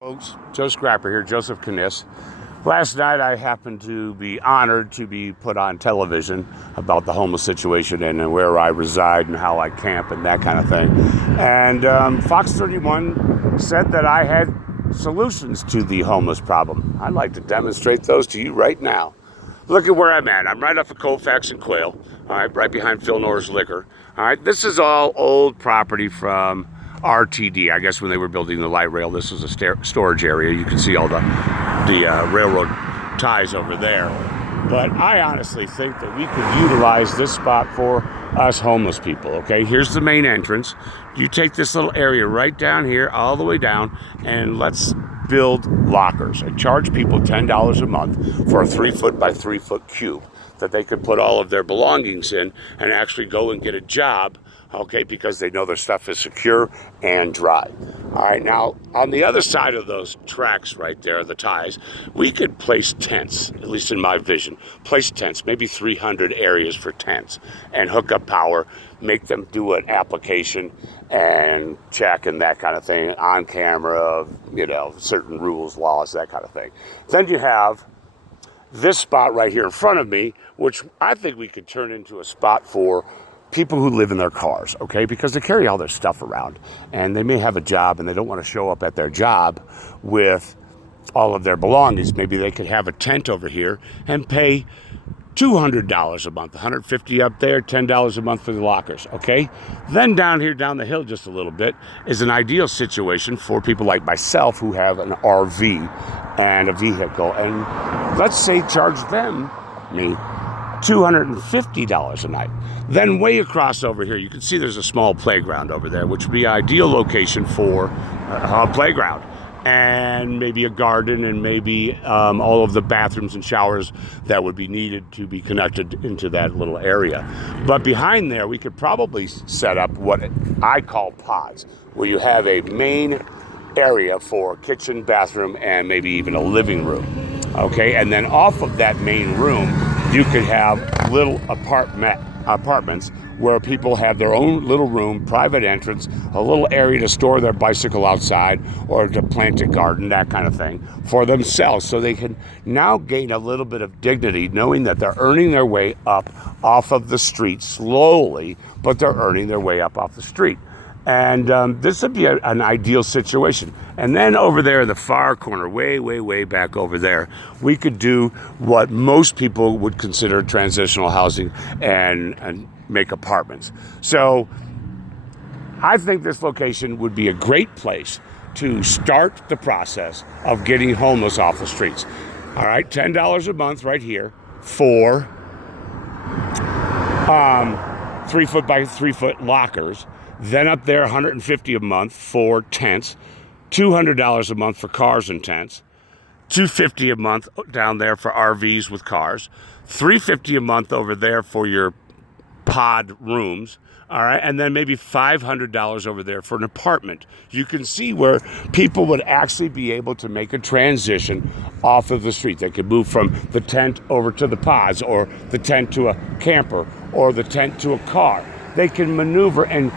Folks, Joe Scrapper here, Joseph Kniss. Last night I happened to be honored to be put on television about the homeless situation and where I reside and how I camp and that kind of thing. And Fox 31 said that I had solutions to the homeless problem. I'd like to demonstrate those to you right now. Look at where I'm at. I'm right off of Colfax and Quail, all right, right behind Phil Norris Liquor. All right, this is all old property from RTD. I guess when they were building the light rail, this was a storage area. You can see all the railroad ties over there. But I honestly think that we could utilize this spot for us homeless people, okay? Here's the main entrance. You take this little area right down here, all the way down, and let's build lockers and charge people $10 a month for a 3-foot by 3-foot cube that they could put all of their belongings in and actually go and get a job, okay, because they know their stuff is secure and dry. All right, now on the other side of those tracks right there, the ties, we could place tents, at least in my vision, place tents, maybe 300 areas for tents, and hook up power, make them do an application and check and that kind of thing on camera, you know, certain rules, laws, that kind of thing. Then you have this spot right here in front of me, which I think we could turn into a spot for people who live in their cars, okay? Because they carry all their stuff around and they may have a job and they don't want to show up at their job with all of their belongings. Maybe they could have a tent over here and pay $200 a month, $150 up there, $10 a month for the lockers, okay? Then down here, down the hill just a little bit, is an ideal situation for people like myself who have an RV and a vehicle. And let's say charge them, me, $250 a night. Then way across over here, you can see there's a small playground over there, which would be an ideal location for a playground. And maybe a garden and maybe all of the bathrooms and showers that would be needed to be connected into that little area. But behind there, we could probably set up what I call pods, where you have a main area for kitchen, bathroom, and maybe even a living room. Okay, and then off of that main room, you could have little apartments where people have their own little room, private entrance, a little area to store their bicycle outside or to plant a garden, that kind of thing, for themselves. So they can now gain a little bit of dignity knowing that they're earning their way up off of the street slowly, but they're earning their way up off the street. And this would be an ideal situation. And then over there in the far corner, way back over there, we could do what most people would consider transitional housing and make apartments. So I think this location would be a great place to start the process of getting homeless off the streets. All right, $10 a month right here for 3-foot by 3-foot lockers. Then up there, $150 a month for tents, $200 a month for cars and tents, $250 a month down there for RVs with cars, $350 a month over there for your pod rooms, all right, and then maybe $500 over there for an apartment. You can see where people would actually be able to make a transition off of the street. They could move from the tent over to the pods, or the tent to a camper, or the tent to a car. They can maneuver and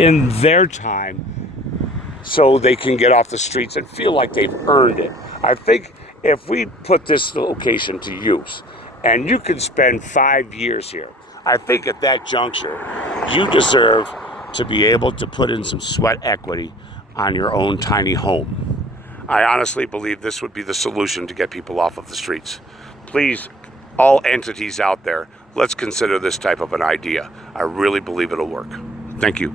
in their time so they can get off the streets and feel like they've earned it. I think if we put this location to use and you can spend 5 years here, I think at that juncture, you deserve to be able to put in some sweat equity on your own tiny home. I honestly believe this would be the solution to get people off of the streets. Please, all entities out there, let's consider this type of an idea. I really believe it'll work. Thank you.